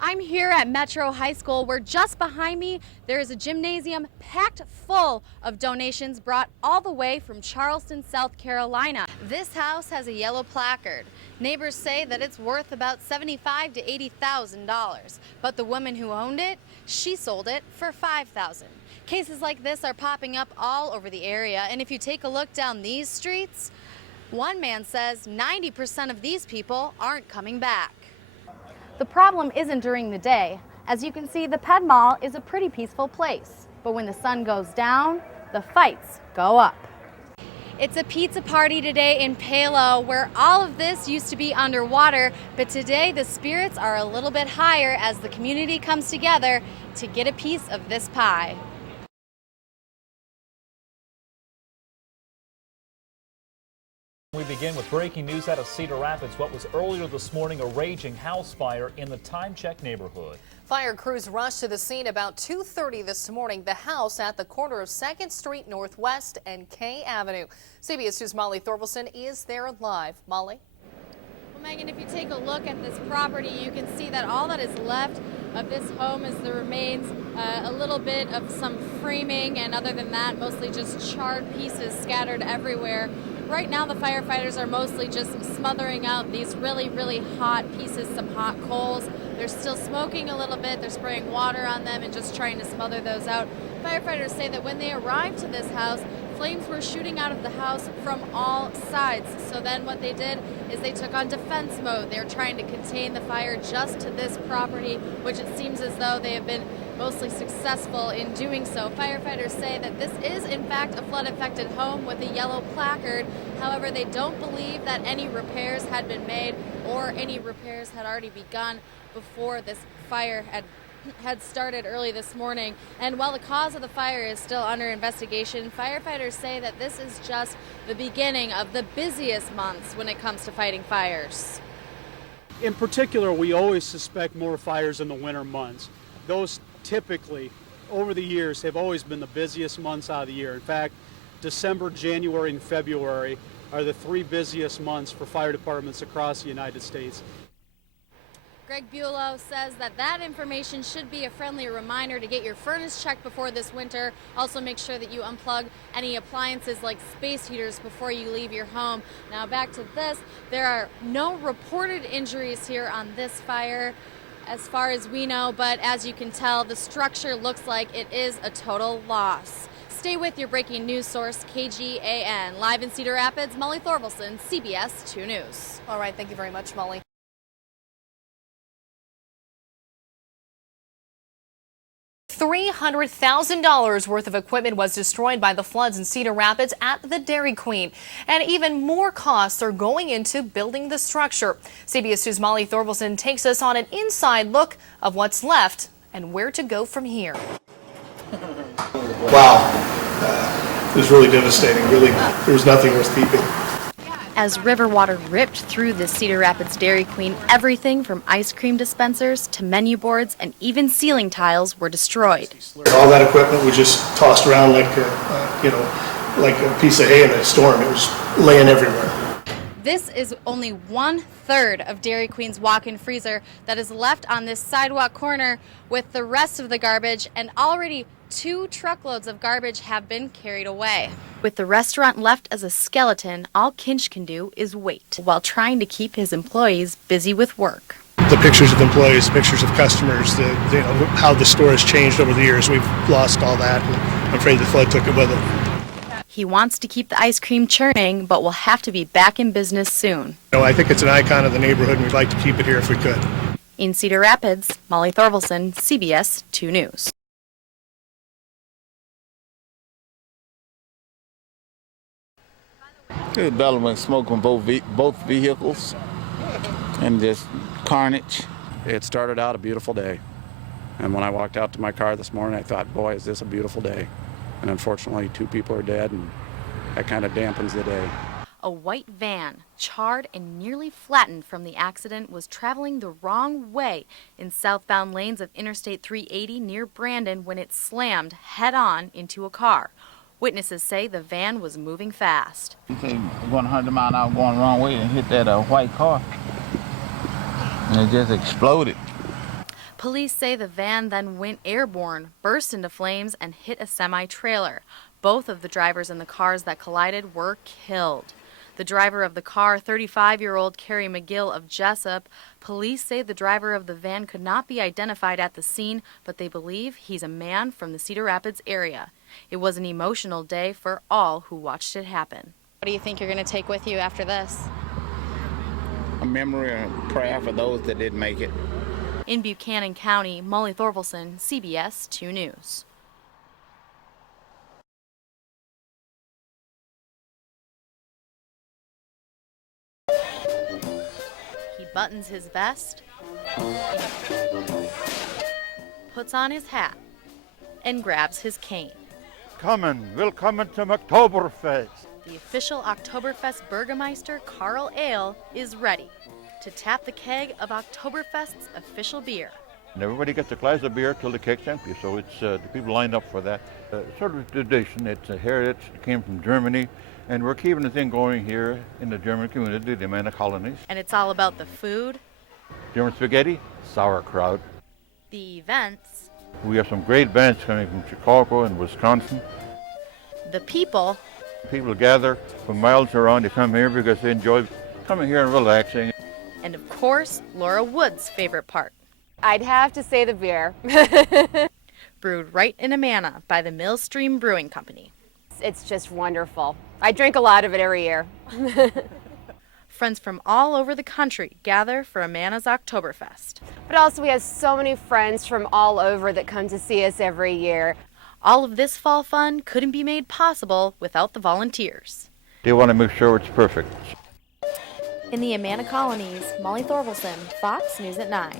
I'm here at Metro High School where just behind me there is a gymnasium packed full of donations brought all the way from Charleston, South Carolina. This house has a yellow placard. Neighbors say that it's worth about $75,000 to $80,000, but the woman who owned it, she sold it for $5,000. Cases like this are popping up all over the area, and if you take a look down these streets, one man says 90% of these people aren't coming back. The problem isn't during the day. As you can see, the Ped Mall is a pretty peaceful place. But when the sun goes down, the fights go up. It's a pizza party today in Palo where all of this used to be underwater, but today the spirits are a little bit higher as the community comes together to get a piece of this pie. We begin with breaking news out of Cedar Rapids. What was earlier this morning a raging house fire in the Time Check neighborhood. Fire crews rushed to the scene about 2:30 this morning. The house at the corner of 2nd Street Northwest and K Avenue. CBS 2's Molly Thorvaldson is there live. Molly? Well, Megan, if you take a look at this property, you can see that all that is left of this home is the remains, a little bit of some framing, and other than that, mostly just charred pieces scattered everywhere. Right now, the firefighters are mostly just smothering out these really, really hot pieces, some hot coals. They're still smoking a little bit. They're spraying water on them and just trying to smother those out. Firefighters say that when they arrived to this house, flames were shooting out of the house from all sides. So then what they did is they took on defense mode. They're trying to contain the fire just to this property, which it seems as though they have been mostly successful in doing so. Firefighters say that this is in fact a flood-affected home with a yellow placard. However, they don't believe that any repairs had been made or any repairs had already begun before this fire had started early this morning. And while the cause of the fire is still under investigation, firefighters say that this is just the beginning of the busiest months when it comes to fighting fires. In particular, we always suspect more fires in the winter months. Those typically, over the years, have always been the busiest months out of the year. In fact, December, January, and February are the 3 busiest months for fire departments across the United States. Greg Bulow says that information should be a friendly reminder to get your furnace checked before this winter. Also make sure that you unplug any appliances like space heaters before you leave your home. Now back to this, there are no reported injuries here on this fire as far as we know, but as you can tell, the structure looks like it is a total loss. Stay with your breaking news source, KGAN. Live in Cedar Rapids, Molly Thorvaldson, CBS 2 News. All right, thank you very much, Molly. $300,000 worth of equipment was destroyed by the floods in Cedar Rapids at the Dairy Queen. And even more costs are going into building the structure. CBS 2's Molly Thorvaldson takes us on an inside look of what's left and where to go from here. Wow. It was really devastating. Really, there was nothing worth keeping. As river water ripped through the Cedar Rapids Dairy Queen, everything from ice cream dispensers to menu boards and even ceiling tiles were destroyed. All that equipment was just tossed around like a piece of hay in a storm. It was laying everywhere. This is only 1/3 of Dairy Queen's walk-in freezer that is left on this sidewalk corner, with the rest of the garbage, and already 2 truckloads of garbage have been carried away. With the restaurant left as a skeleton, all Kinch can do is wait while trying to keep his employees busy with work. The pictures of employees, pictures of customers, how the store has changed over the years. We've lost all that, and I'm afraid the flood took it with it. He wants to keep the ice cream churning, but will have to be back in business soon. I think it's an icon of the neighborhood, and we'd like to keep it here if we could. In Cedar Rapids, Molly Thorvaldson, CBS 2 News. There's bellowing smoke on both vehicles and just carnage. It started out a beautiful day. And when I walked out to my car this morning, I thought, boy, is this a beautiful day. And unfortunately, 2 people are dead, and that kind of dampens the day. A white van, charred and nearly flattened from the accident, was traveling the wrong way in southbound lanes of Interstate 380 near Brandon when it slammed head-on into a car. Witnesses say the van was moving fast. He said 100 mile an hour going the wrong way and hit that white car, and it just exploded. Police say the van then went airborne, burst into flames, and hit a semi-trailer. Both of the drivers in the cars that collided were killed. The driver of the car, 35-year-old Kerry McGill of Jessup, police say the driver of the van could not be identified at the scene, but they believe he's a man from the Cedar Rapids area. It was an emotional day for all who watched it happen. What do you think you're going to take with you after this? A memory and prayer for those that didn't make it. In Buchanan County, Molly Thorvalson, CBS 2 News. He buttons his vest, puts on his hat, and grabs his cane. Willkommen zum Oktoberfest. The official Oktoberfest Burgermeister, Carl Ale, is ready to tap the keg of Oktoberfest's official beer. And everybody gets a glass of beer till the keg's empty, so it's the people lined up for that. Sort of tradition, it's a heritage, it came from Germany, and we're keeping the thing going here in the German community, the Amana colonies. And it's all about the food, German spaghetti, sauerkraut. the events, We have some great bands coming from Chicago and Wisconsin. the people, People gather from miles around to come here because they enjoy coming here and relaxing. and of course, Laura Wood's favorite part. I'd have to say the beer. Brewed right in Amana by the Millstream Brewing Company. It's just wonderful. I drink a lot of it every year. Friends from all over the country gather for Amana's Oktoberfest. But also we have so many friends from all over that come to see us every year. All of this fall fun couldn't be made possible without the volunteers. They want to make sure it's perfect. In the Amana colonies, Molly Thorvalson, Fox News at 9.